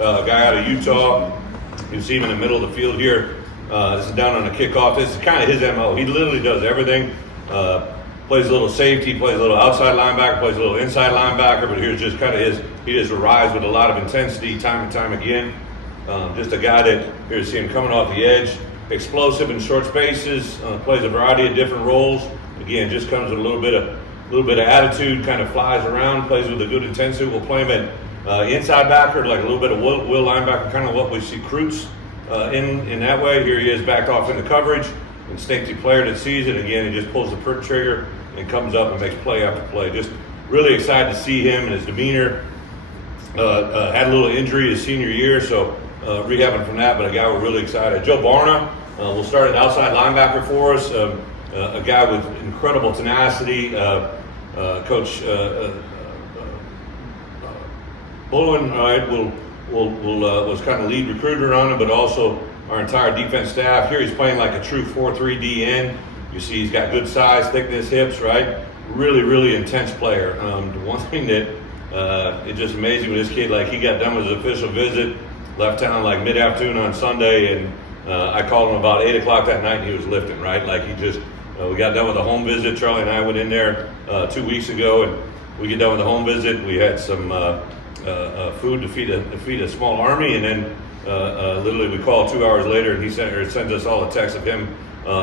a guy out of Utah. You see him in the middle of the field here. This is down on a kickoff. This is kind of his MO. He literally does everything. Plays a little safety, plays a little outside linebacker, plays a little inside linebacker, but here's just kind of he just arrives with a lot of intensity time and time again. Just a guy that, here you see him coming off the edge, explosive in short spaces, plays a variety of different roles. Again, just comes with a little bit of attitude, kind of flies around, plays with a good intensity. We'll play him at inside backer, like a little bit of will linebacker, kind of what we see Krutz in that way. Here he is backed off into coverage. Instinctive player that sees it. Again, he just pulls the trigger and comes up and makes play after play. Just really excited to see him and his demeanor. Had a little injury his senior year, so rehabbing from that, but a guy we're really excited. Joe Barna will start at outside linebacker for us. A guy with incredible tenacity. Coach Bullen, all right, was kind of lead recruiter on him, but also our entire defense staff. Here he's playing like a true 4-3 DN. You see he's got good size, thickness, hips, right? Really, really intense player. The one thing that it's just amazing with this kid, like he got done with his official visit, left town like mid-afternoon on Sunday, and I called him about 8 o'clock that night and he was lifting, right? Like he just, we got done with the home visit. Charlie and I went in there 2 weeks ago, and we get done with the home visit. We had some food to feed a small army, and then literally we call 2 hours later and he sends us all a text of him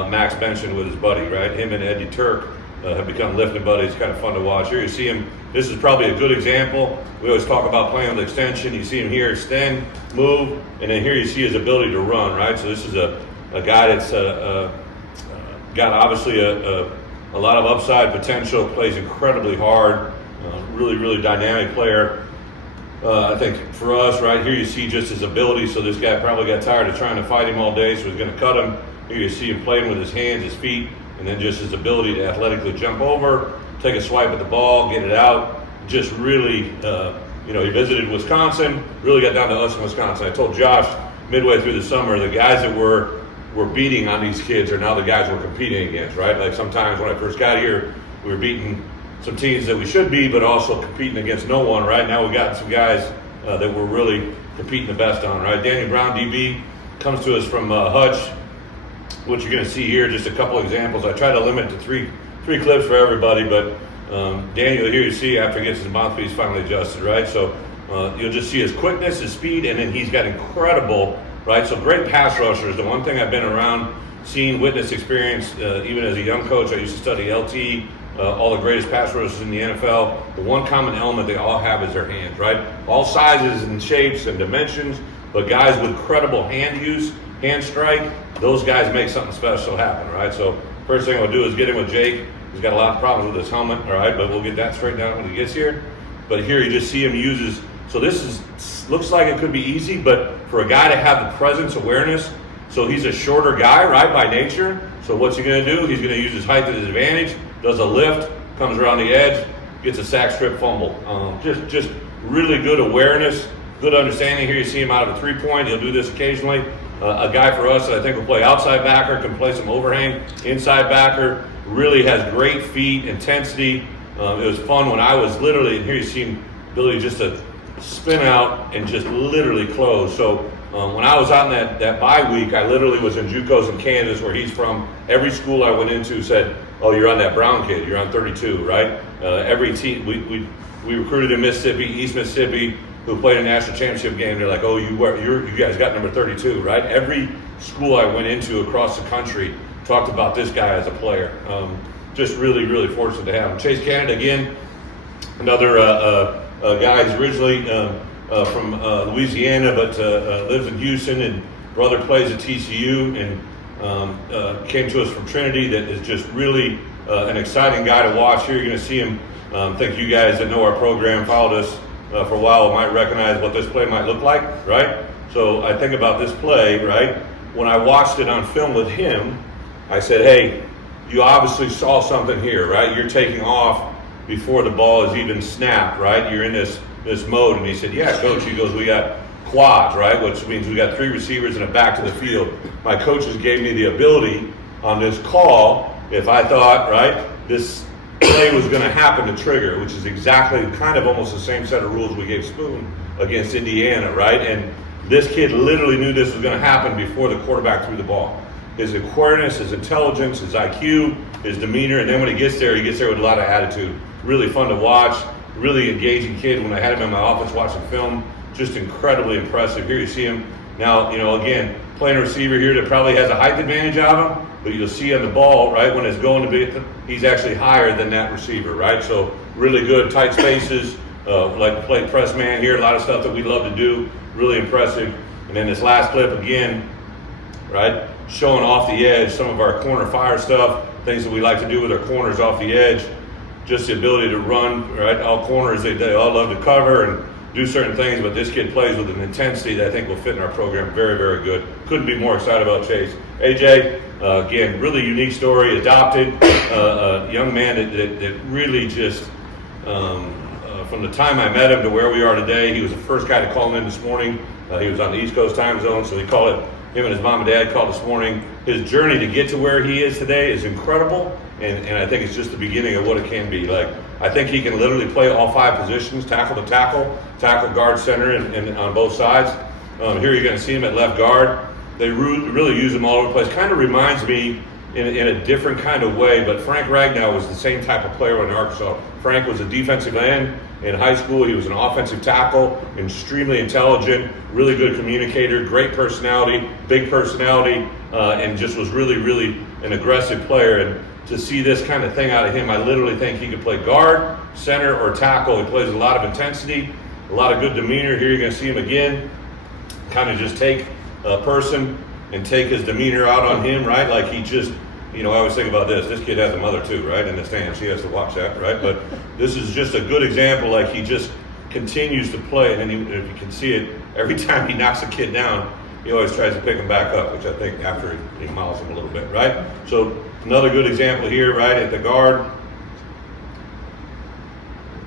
max benching with his buddy, right? Him and Eddie Turk have become lifting buddies. Kind of fun to watch. Here you see him. This is probably a good example. We always talk about playing with extension. You see him here extend, move, and then here you see his ability to run, right? So this is a guy that's got obviously a lot of upside potential, plays incredibly hard, really, really dynamic player. I think for us, right here, you see just his ability. So this guy probably got tired of trying to fight him all day, so he's going to cut him. Here you see him playing with his hands, his feet, and then just his ability to athletically jump over, take a swipe at the ball, get it out. Just really, he visited Wisconsin, really got down to us in Wisconsin. I told Josh midway through the summer, the guys that we're beating on these kids are now the guys we're competing against, right? Like sometimes when I first got here, we were beating some teams that we should be, but also competing against no one, right? Now we got some guys that we're really competing the best on, right? Daniel Brown, DB, comes to us from Hutch. What you're going to see here, just a couple examples. I try to limit to three clips for everybody, but Daniel here you see after he gets his mouthpiece finally adjusted, right? So you'll just see his quickness, his speed, and then he's got incredible, right? So great pass rushers. The one thing I've been around, seen, witnessed, experienced, even as a young coach, I used to study LT, all the greatest pass rushers in the NFL. The one common element they all have is their hands, right? All sizes and shapes and dimensions, but guys with incredible hand use, hand strike, those guys make something special happen, right? So first thing I'll do is get in with Jake. He's got a lot of problems with his helmet, all right, but we'll get that straightened out when he gets here. But here you just see him uses, so looks like it could be easy, but for a guy to have the presence, awareness, so he's a shorter guy, right, by nature. So what's he gonna do? He's gonna use his height to his advantage, does a lift, comes around the edge, gets a sack, strip, fumble. Just really good awareness, good understanding. Here you see him out of a 3-point. He'll do this occasionally. A guy for us that I think will play outside backer, can play some overhang, inside backer, really has great feet, intensity. It was fun when I was literally, and here you see him ability just to spin out and just literally close. So when I was out in that bye week, I literally was in JUCOs in Kansas, where he's from. Every school I went into said, "Oh, you're on that Brown kid. You're on 32, right?" Every team we recruited in Mississippi, East Mississippi, who played a national championship game. They're like, "Oh, you guys got number 32, right?" Every school I went into across the country talked about this guy as a player. Just really, really fortunate to have him. Chase Canada again, another guy who's originally from Louisiana, but lives in Houston, and brother plays at TCU, and came to us from Trinity. That is just really an exciting guy to watch. Here you're going to see him. I think you guys that know our program, followed us for a while, might recognize what this play might look like, right? So I think about this play, right? When I watched it on film with him, I said, "Hey, you obviously saw something here, right? You're taking off before the ball is even snapped, right? You're in this mode." And he said, "Yeah, coach." He goes, "We got quads, right? Which means we got 3 receivers and a back to the field." My coaches gave me the ability on this call, if I thought, right, this play was going to happen, to trigger, which is exactly kind of almost the same set of rules we gave Spoon against Indiana, right? And this kid literally knew this was going to happen before the quarterback threw the ball. His awareness, his intelligence, his IQ, his demeanor, and then when he gets there with a lot of attitude. Really fun to watch, really engaging kid. When I had him in my office watching film, just incredibly impressive. Here you see him now, again, playing a receiver here that probably has a height advantage of him, but you'll see on the ball, right, when it's going to be, he's actually higher than that receiver, right? So really good, tight spaces, like play press man here, a lot of stuff that we love to do, really impressive. And then this last clip again, right, showing off the edge, some of our corner fire stuff, things that we like to do with our corners off the edge, just the ability to run, right, all corners, they all love to cover and do certain things, but this kid plays with an intensity that I think will fit in our program very, very good. Couldn't be more excited about Chase. AJ, again, really unique story, adopted, young man that really just, from the time I met him to where we are today, he was the first guy to call in this morning. He was on the East Coast time zone, so he called it. Him and his mom and dad called this morning. His journey to get to where he is today is incredible, and I think it's just the beginning of what it can be. Like, I think he can literally play all 5 positions, tackle to tackle, guard, center, and on both sides. Here you're going to see him at left guard. They really use him all over the place. Kind of reminds me in a different kind of way, but Frank Ragnow was the same type of player in Arkansas. Frank was a defensive end in high school. He was an offensive tackle, extremely intelligent, really good communicator, great personality, big personality, and just was really, really an aggressive player. And to see this kind of thing out of him, I literally think he could play guard, center, or tackle. He plays a lot of intensity, a lot of good demeanor. Here you're going to see him again, kind of just take a person and take his demeanor out on him, right? Like he just, I always think about this. This kid has a mother too, right? In the stands, she has to watch that, right? But this is just a good example. Like he just continues to play, and then if you can see it, every time he knocks a kid down, he always tries to pick him back up, which I think after he miles him a little bit, right? So another good example here, right, at the guard.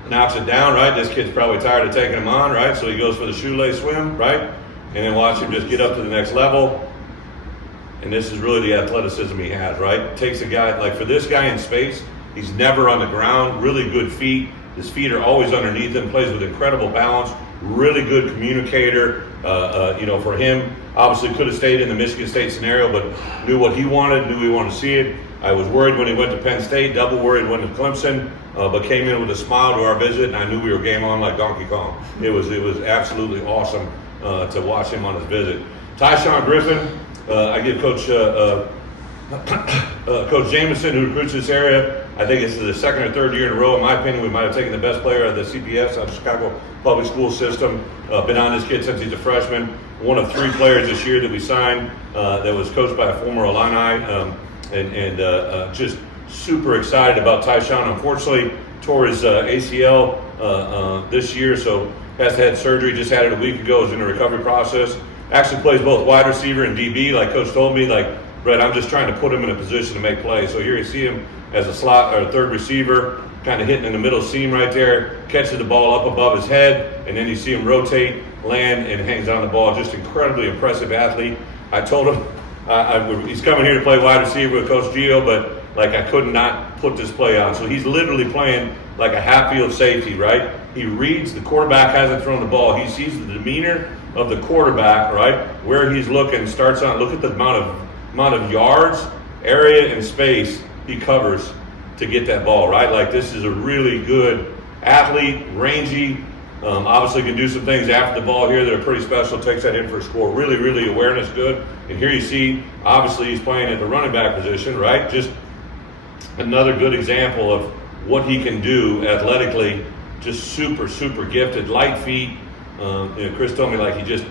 Knocks it down, right? This kid's probably tired of taking him on, right? So he goes for the shoelace swim, right? And then watch him just get up to the next level. And this is really the athleticism he has, right? Takes a guy, like for this guy in space, he's never on the ground, really good feet. His feet are always underneath him, plays with incredible balance, really good communicator. For him, obviously could have stayed in the Michigan State scenario, but knew what he wanted, knew he wanted to see it. I was worried when he went to Penn State, double worried when to Clemson, but came in with a smile to our visit, and I knew we were game on like Donkey Kong. It was absolutely awesome to watch him on his visit. Tyshawn Griffin, I give Coach Jameson, who recruits this area, I think it's the second or third year in a row. In my opinion, we might have taken the best player of the CPS, out of Chicago Public School System. Been on this kid since he's a freshman. One of 3 players this year that we signed that was coached by a former Illini, and just super excited about Tyshawn. Unfortunately, tore his ACL this year, so has had surgery. Just had it a week ago. Is in the recovery process. Actually plays both wide receiver and DB, like Coach told me. Like, Brett, I'm just trying to put him in a position to make plays. So here you see him as a slot or a third receiver, kind of hitting in the middle seam right there, catches the ball up above his head, and then you see him rotate, land, and hangs on the ball. Just incredibly impressive athlete. I told him he's coming here to play wide receiver with Coach Gio, but like I could not put this play on. So he's literally playing like a half-field safety, right? He reads the quarterback hasn't thrown the ball. He sees the demeanor of the quarterback, right? Where he's looking, starts on, look at the amount of yards, area, and space he covers to get that ball, right? Like this is a really good athlete, rangy, obviously can do some things after the ball here that are pretty special, takes that in for a score. Really, really awareness good. And here you see, obviously he's playing at the running back position, right? Just another good example of what he can do athletically, just super, super gifted, light feet. Chris told me like he just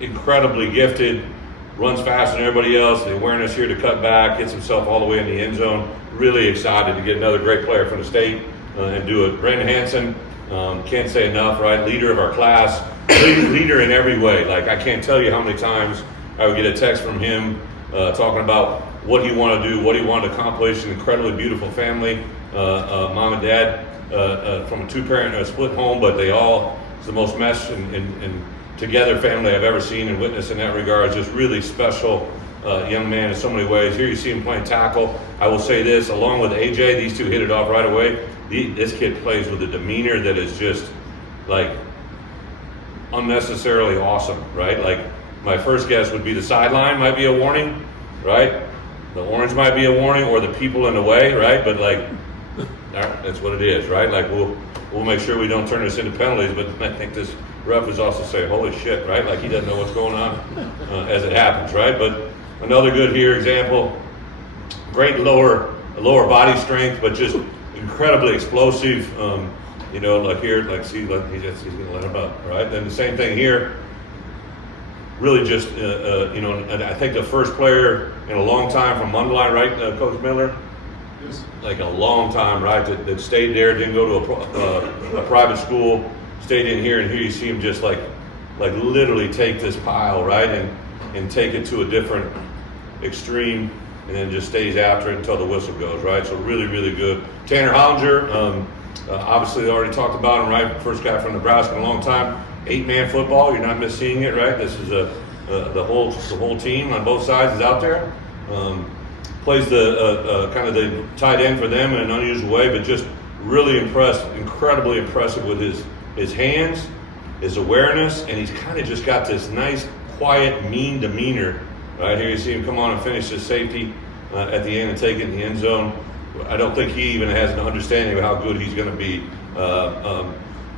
incredibly gifted, runs faster than everybody else, the awareness here to cut back, gets himself all the way in the end zone. Really excited to get another great player from the state and do it. Brandon Hanson, can't say enough, right? Leader of our class, leader in every way. Like I can't tell you how many times I would get a text from him talking about what he wanted to do, what he wanted to accomplish. An incredibly beautiful family, mom and dad from a 2-parent split home, but they all, it's the most meshed and together family I've ever seen and witnessed in that regard. Just really special young man in so many ways. Here you see him playing tackle. I will say this, along with AJ, these two hit it off right away. This kid plays with a demeanor that is just like unnecessarily awesome, right? Like my first guess would be the sideline might be a warning, right? The orange might be a warning, or the people in the way, right? But like, that's what it is, right? Like we'll make sure we don't turn this into penalties, but I think this ref is also saying, holy shit, right? Like he doesn't know what's going on as it happens, right? But another good here example, great lower body strength, but just incredibly explosive. You know, like here, like see, like he's gonna let him up, right? Then the same thing here. Really just, you know, and I think the first player in a long time from Mundelein, right, Coach Miller? Yes. Like a long time, right, that stayed there, didn't go to a private school, stayed in here, and here you see him just like literally take this pile, right, and take it to a different extreme, and then just stays after it until the whistle goes, right? So really, really good. Tanner Hollinger, obviously already talked about him, right? First guy from Nebraska in a long time. 8-man football, you're not missing it, right? This is the whole team on both sides is out there. Plays the kind of the tight end for them in an unusual way, but just really incredibly impressive with his hands, his awareness, and he's kind of just got this nice, quiet, mean demeanor. Right here you see him come on and finish his safety at the end and take it in the end zone. I don't think he even has an understanding of how good he's going to be.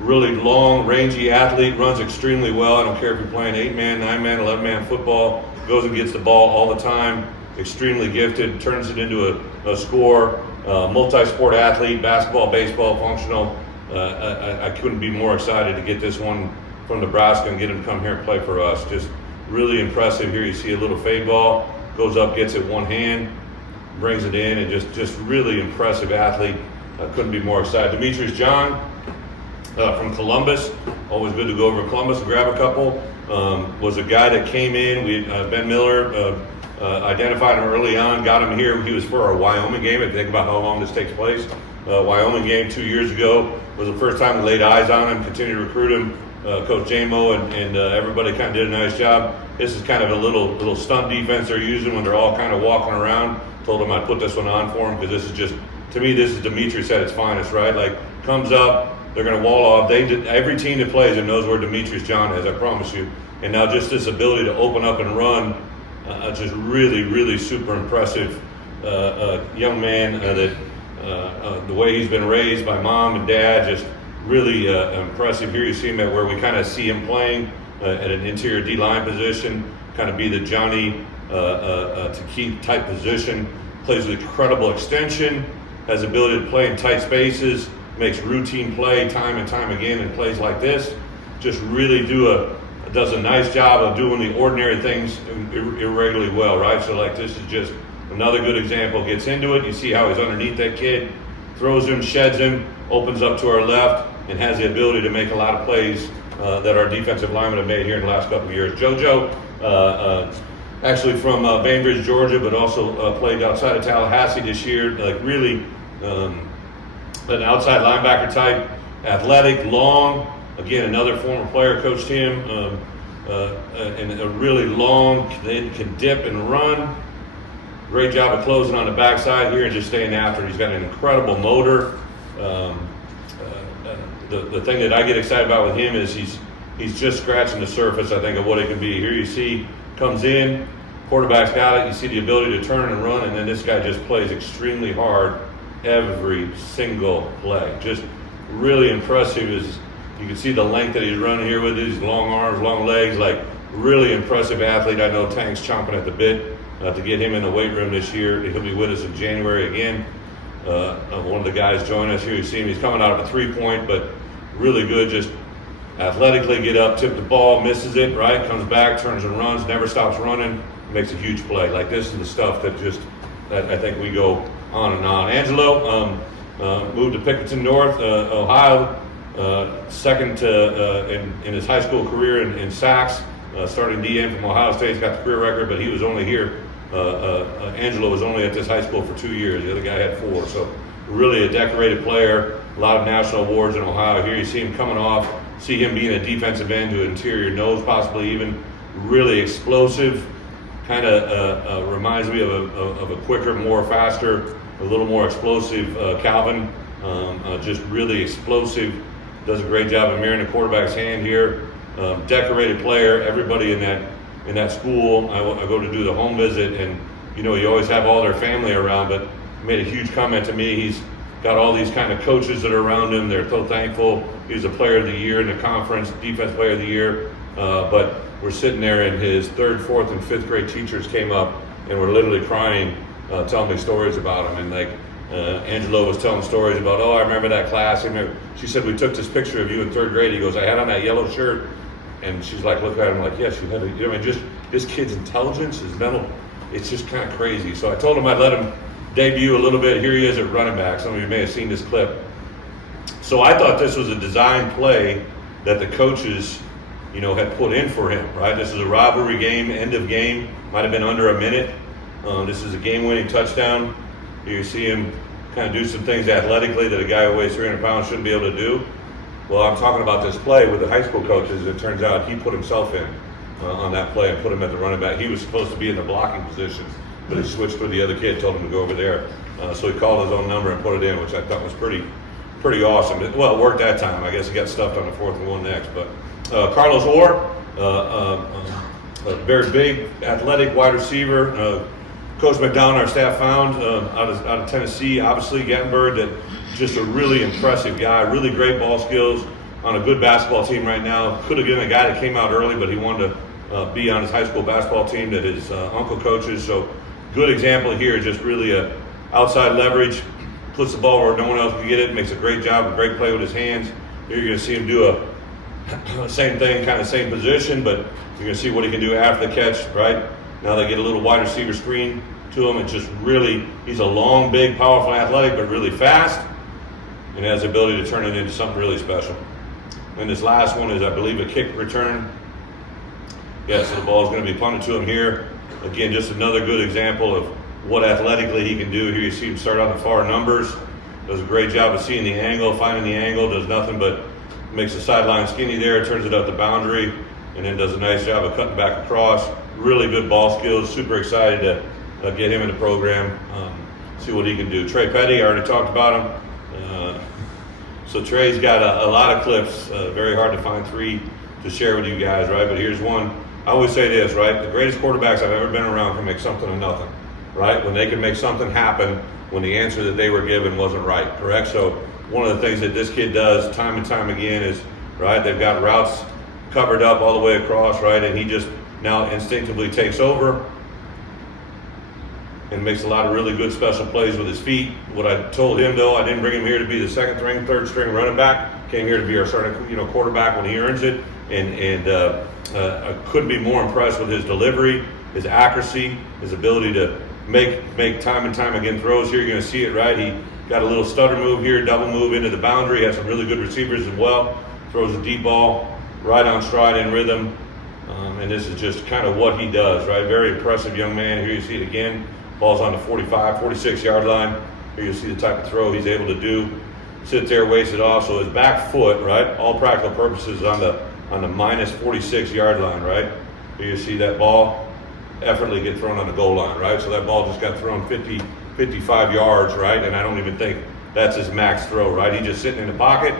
Really long, rangy athlete, runs extremely well. I don't care if you're playing 8-man, 9-man, 11-man football, goes and gets the ball all the time. Extremely gifted, turns it into a score. Multi-sport athlete, basketball, baseball, functional. I couldn't be more excited to get this one from Nebraska and get him to come here and play for us. Just really impressive. Here you see a little fade ball, goes up, gets it one hand, brings it in, and just really impressive athlete. Couldn't be more excited. Demetrius John from Columbus, always good to go over to Columbus and grab a couple. Was a guy that came in. Ben Miller identified him early on, got him here. He was for our Wyoming game. If you think about how long this takes place, Wyoming game 2 years ago was the first time we laid eyes on him. Continued to recruit him. Coach Jamo and everybody kind of did a nice job. This is kind of a little stunt defense they're using when they're all kind of walking around. Told him I'd put this one on for him because this is just, to me, this is Demetrius at its finest, right? Like comes up, they're going to wall off. Every team that plays him knows where Demetrius John is, I promise you. And now just this ability to open up and run, just really, really super impressive young man. The way he's been raised by mom and dad, just really impressive. Here you see him at where we kind of see him playing at an interior D-line position, kind of be the Johnny to keep type position. Plays with incredible extension, has the ability to play in tight spaces, makes routine play time and time again, and plays like this. Just really does a nice job of doing the ordinary things irregularly well, right? So like this is just another good example. Gets into it, you see how he's underneath that kid, throws him, sheds him, opens up to our left, and has the ability to make a lot of plays that our defensive linemen have made here in the last couple of years. JoJo, actually from Bainbridge, Georgia, but also played outside of Tallahassee this year. Like really an outside linebacker type, athletic, long. Again, another former player coached him, and a really long, can dip and run. Great job of closing on the backside here and just staying after. He's got an incredible motor. The thing that I get excited about with him is he's just scratching the surface, I think, of what it can be. Here you see, comes in, quarterback's got it, you see the ability to turn and run, and then this guy just plays extremely hard every single play. Just really impressive. You can see the length that he's running here with his long arms, long legs, like really impressive athlete. I know Tank's chomping at the bit to get him in the weight room this year. He'll be with us in January again. One of the guys join us here. You see him, he's coming out of a 3-point, but really good, just athletically get up, tip the ball, misses it, right? Comes back, turns and runs, never stops running, makes a huge play. Like this is the stuff that I think we go on and on. Angelo moved to Pickerington North, Ohio, second in his high school career in sacks, starting DN from Ohio State. He's got the career record, but he was only here. Angelo was only at this high school for 2 years. The other guy had 4. So really a decorated player, a lot of national awards in Ohio. Here you see him coming off, see him being a defensive end to interior nose, possibly even really explosive. Kind of reminds me of a quicker, more faster, a little more explosive Calvin. Just really explosive. Does a great job of mirroring the quarterback's hand here. decorated player. Everybody in that school, I go to do the home visit, and you always have all their family around, but he made a huge comment to me. He's got all these kind of coaches that are around him. They're so thankful. He's a player of the year in the conference, defense player of the year. But we're sitting there, and his 3rd, 4th, and 5th grade teachers came up and were literally crying, telling me stories about him. And like Angelo was telling stories about, I remember that class. She said, we took this picture of you in 3rd grade. He goes, I had on that yellow shirt. And she's like, look at him like, yes, you had to, just this kid's intelligence, his mental, it's just kind of crazy. So I told him I'd let him debut a little bit. Here he is at running back. Some of you may have seen this clip. So I thought this was a design play that the coaches, had put in for him, right? This is a rivalry game, end of game, might have been under a minute. This is a game-winning touchdown. You see him kind of do some things athletically that a guy who weighs 300 pounds shouldn't be able to do. Well, I'm talking about this play with the high school coaches. It turns out he put himself in on that play and put him at the running back. He was supposed to be in the blocking position, but he switched with the other kid, told him to go over there. So he called his own number and put it in, which I thought was pretty awesome. Well, it worked that time. I guess he got stuffed on the 4th and 1 next. But Carlos Orr, a very big, athletic wide receiver. Coach McDonald, our staff found out of Tennessee, obviously Gattenberg, that just a really impressive guy, really great ball skills, on a good basketball team right now. Could have been a guy that came out early, but he wanted to be on his high school basketball team that his uncle coaches. So good example here, just really a outside leverage, puts the ball where no one else can get it, makes a great job, a great play with his hands. Here you're going to see him do a same thing, kind of same position, but you're going to see what he can do after the catch, right? Now they get a little wide receiver screen to him. It's just really, he's a long, big, powerful, athletic, but really fast, and has the ability to turn it into something really special. And this last one is, I believe, a kick return. Yeah, so the ball is going to be punted to him here. Again, just another good example of what athletically he can do. Here you see him start on the far numbers. Does a great job of seeing the angle, finding the angle, does nothing but makes the sideline skinny there, turns it up the boundary, and then does a nice job of cutting back across. Really good ball skills. Super excited to get him in the program, see what he can do. Trey Petty, I already talked about him. So Trey's got a lot of clips, very hard to find 3 to share with you guys, right? But here's one. I always say this, right? The greatest quarterbacks I've ever been around can make something of nothing, right? When they can make something happen when the answer that they were given wasn't right, correct? So one of the things that this kid does time and time again is, right, they've got routes covered up all the way across, right? And he just now instinctively takes over and makes a lot of really good special plays with his feet. What I told him, though, I didn't bring him here to be the 2nd string, 3rd string running back. Came here to be our starting, quarterback when he earns it. And I couldn't be more impressed with his delivery, his accuracy, his ability to make time and time again throws. Here you're going to see it, right? He got a little stutter move here, double move into the boundary. Has some really good receivers as well. Throws a deep ball right on stride in rhythm. And this is just kind of what he does, right? Very impressive young man. Here you see it again. Ball's on the 45, 46-yard line. Here you see the type of throw he's able to do. Sit there, waste it off. So his back foot, right, all practical purposes on the minus 46-yard line, right? Here you see that ball effortlessly get thrown on the goal line, right? So that ball just got thrown 50, 55 yards, right? And I don't even think that's his max throw, right? He's just sitting in the pocket,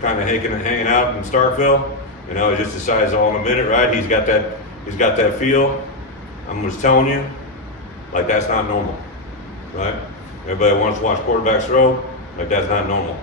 kind of hanging out in Starkville. He just decides all in a minute, right? He's got that feel. I'm just telling you, like, that's not normal, right? Everybody wants to watch quarterbacks throw, like, that's not normal.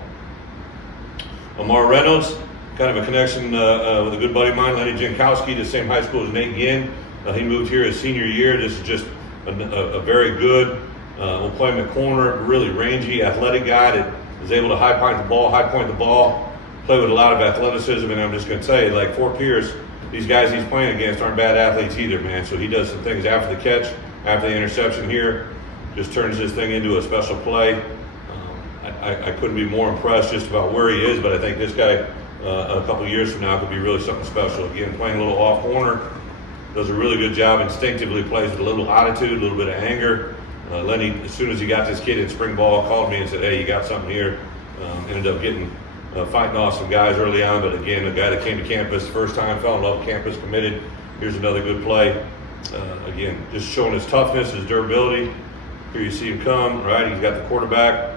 Amar Reynolds, kind of a connection with a good buddy of mine, Lenny Jankowski, the same high school as Nate Ginn. He moved here his senior year. This is just a very good, we'll play him at corner, really rangy, athletic guy that is able to high point the ball, play with a lot of athleticism. And I'm just going to tell you, like Fort Pierce, these guys he's playing against aren't bad athletes either, man. So he does some things after the catch, after the interception here, just turns this thing into a special play. I couldn't be more impressed just about where he is, but I think this guy a couple years from now could be really something special. Again, playing a little off corner, does a really good job, instinctively plays with a little attitude, a little bit of anger. Lenny, as soon as he got this kid in spring ball, called me and said, hey, you got something here. Ended up fighting off some guys early on, but again, a guy that came to campus the first time, fell in love with campus, committed. Here's another good play. Again, just showing his toughness, his durability. Here you see him come, right? He's got the quarterback.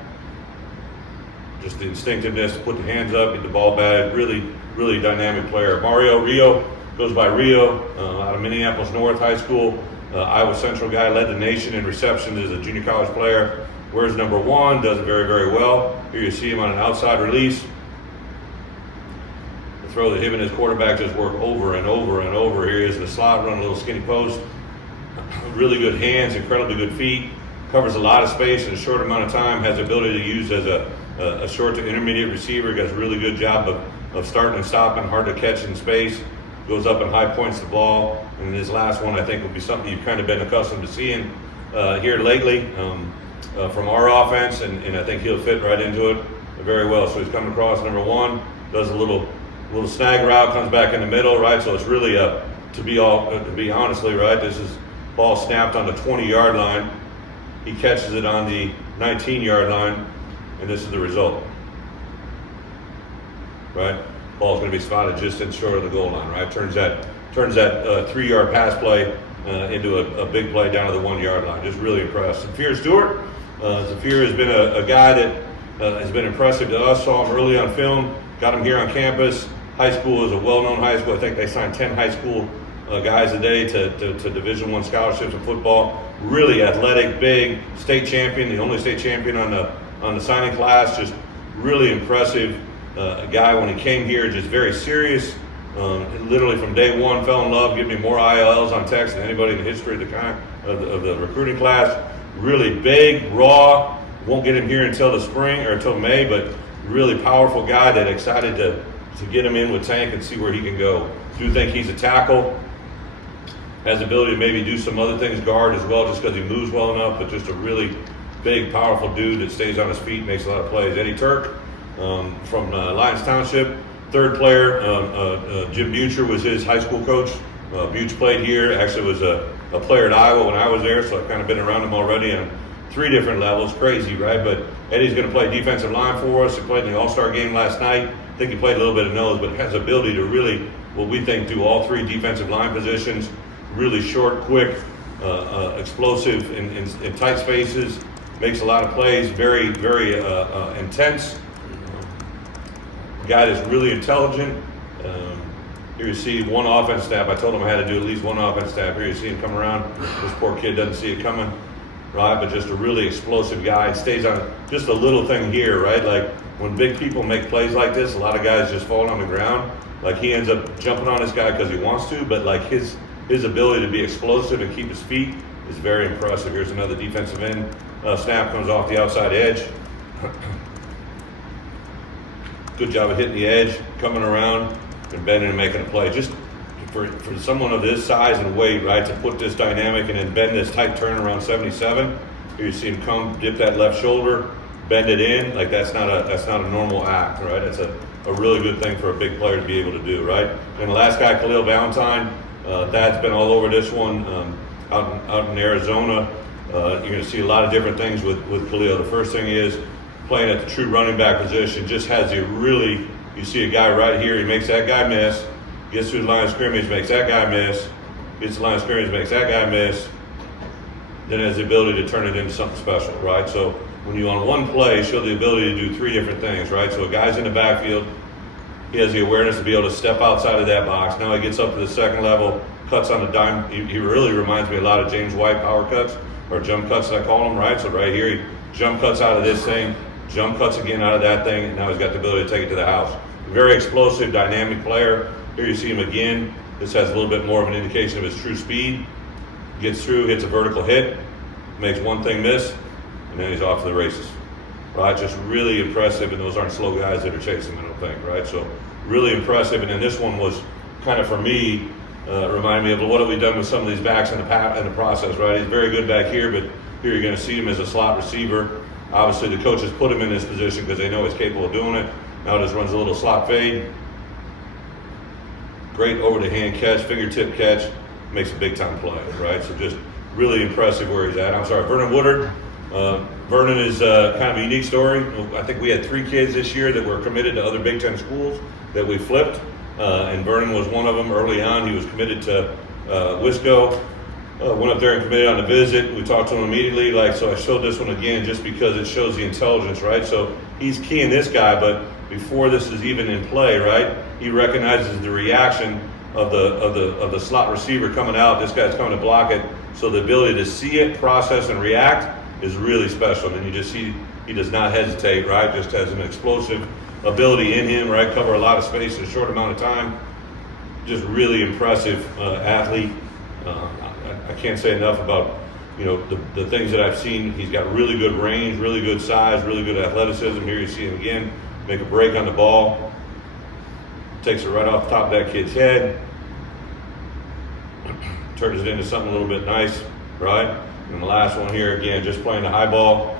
Just the instinctiveness to put the hands up, get the ball back. Really, really dynamic player. Mario Rio goes by Rio, out of Minneapolis North High School. Iowa Central guy, led the nation in receptions as a junior college player. Wears number 1, does it very, very well. Here you see him on an outside release. The throw that him and his quarterback just work over and over and over. Here he is in the slot, run a little skinny post. Really good hands, incredibly good feet. Covers a lot of space in a short amount of time. Has the ability to use as a short to intermediate receiver. Does a really good job of starting and stopping, hard to catch in space. Goes up and high points the ball. And his last one, I think, will be something you've kind of been accustomed to seeing here lately from our offense, and I think he'll fit right into it very well. So he's coming across number 1, does a little snag route, comes back in the middle, right? So it's really to be honestly, right, this is ball snapped on the 20-yard line. He catches it on the 19-yard line, and this is the result, right? Ball's going to be spotted just in short of the goal line, right? Turns that 3-yard pass play into a big play down to the 1-yard line. Just really impressed. Zafir Stewart. Zafir has been a guy that has been impressive to us. Saw him early on film. Got him here on campus. High school is a well-known high school. I think they signed 10 high school guys a day to Division I scholarships in football. Really athletic, big, state champion, the only state champion on the signing class. Just really impressive. A guy when he came here, just very serious. Literally from day one, fell in love. Gave me more ILs on text than anybody in the history of the recruiting class. Really big, raw. Won't get him here until the spring or until May, but really powerful guy that excited to get him in with Tank and see where he can go. Do think he's a tackle. Has the ability to maybe do some other things, guard as well, just because he moves well enough, but just a really big, powerful dude that stays on his feet, makes a lot of plays. Eddie Turk from Lyons Township. Third player, Jim Butcher was his high school coach. Butch played here, actually was a player at Iowa when I was there, so I've kind of been around him already on 3 different levels. Crazy, right? But Eddie's going to play defensive line for us. He played in the All-Star game last night. I think he played a little bit of nose, but has the ability to really, what we think, do all 3 defensive line positions. Really short, quick, explosive in tight spaces. Makes a lot of plays. Very, very intense. Guy that's really intelligent. Here you see one offense snap. I told him I had to do at least one offense snap. Here you see him come around. This poor kid doesn't see it coming, right? But just a really explosive guy. Stays on just a little thing here, right? Like when big people make plays like this, a lot of guys just fall on the ground. Like he ends up jumping on this guy because he wants to, but like his ability to be explosive and keep his feet is very impressive. Here's another defensive end. Snap comes off the outside edge. Good job of hitting the edge, coming around, and bending and making a play. Just for someone of this size and weight, right, to put this dynamic and then bend this tight turn around 77. Here you see him come, dip that left shoulder, bend it in. Like that's not a normal act, right? It's a really good thing for a big player to be able to do, right? And the last guy, Khalil Valentine, Thad's been all over this one out in Arizona. You're going to see a lot of different things with Khalil. The first thing is playing at the true running back position, just has a really, you see a guy right here, he makes that guy miss, gets through the line of scrimmage, makes that guy miss, gets the line of scrimmage, makes that guy miss, then has the ability to turn it into something special, right? So when you on one play, show the ability to do 3 different things, right? So a guy's in the backfield, he has the awareness to be able to step outside of that box. Now he gets up to the second level, cuts on a dime. He really reminds me a lot of James White power cuts, or jump cuts I call them, right? So right here, he jump cuts out of this thing, jump cuts again out of that thing, and now he's got the ability to take it to the house. Very explosive, dynamic player. Here you see him again. This has a little bit more of an indication of his true speed. Gets through, hits a vertical hit, makes one thing miss, and then he's off to the races. Right, just really impressive, and those aren't slow guys that are chasing him, I don't think, right? So really impressive, and then this one was kind of, for me, reminded me of what have we done with some of these backs in the process, right? He's very good back here, but here you're going to see him as a slot receiver. Obviously, the coaches put him in this position because they know he's capable of doing it. Now just runs a little slot fade. Great over-the-hand catch, fingertip catch, makes a big-time play, right? So just really impressive where he's at. I'm sorry, Vernon Woodard. Vernon is kind of a unique story. I think we had 3 kids this year that were committed to other Big Ten schools that we flipped, and Vernon was one of them. Early on, he was committed to Wisco. Went up there and committed on a visit. We talked to him immediately. So I showed this one again just because it shows the intelligence, right? So he's keying this guy, but before this is even in play, right? he recognizes the reaction of the slot receiver coming out. This guy's coming to block it. So the ability to see it, process, and react is really special. And you just see he does not hesitate, right? Just has an explosive ability in him, right? Cover a lot of space in a short amount of time. Just really impressive athlete. I can't say enough about the things that I've seen. He's got really good range, really good size, really good athleticism. Here you see him again make a break on the ball. Takes it right off the top of that kid's head. Turns it into something a little bit nice, right? And the last one here, again, just playing the high ball.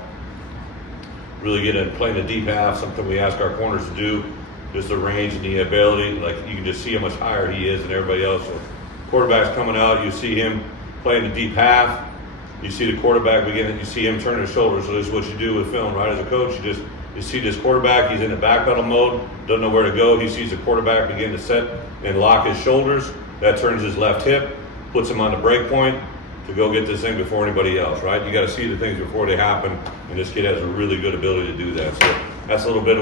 Really playing the deep half, something we ask our corners to do. Just the range and the ability. Like, you can just see how much higher he is than everybody else. So quarterback's coming out, you see him playing the deep half. You see the quarterback begin, you see him turn his shoulders. So this is what you do with film, right? As a coach, you see this quarterback, he's in the backpedal mode, doesn't know where to go. He sees the quarterback begin to set and lock his shoulders. That turns his left hip, puts him on the break point to go get this thing before anybody else, right? You got to see the things before they happen, and this kid has a really good ability to do that. So that's a little bit of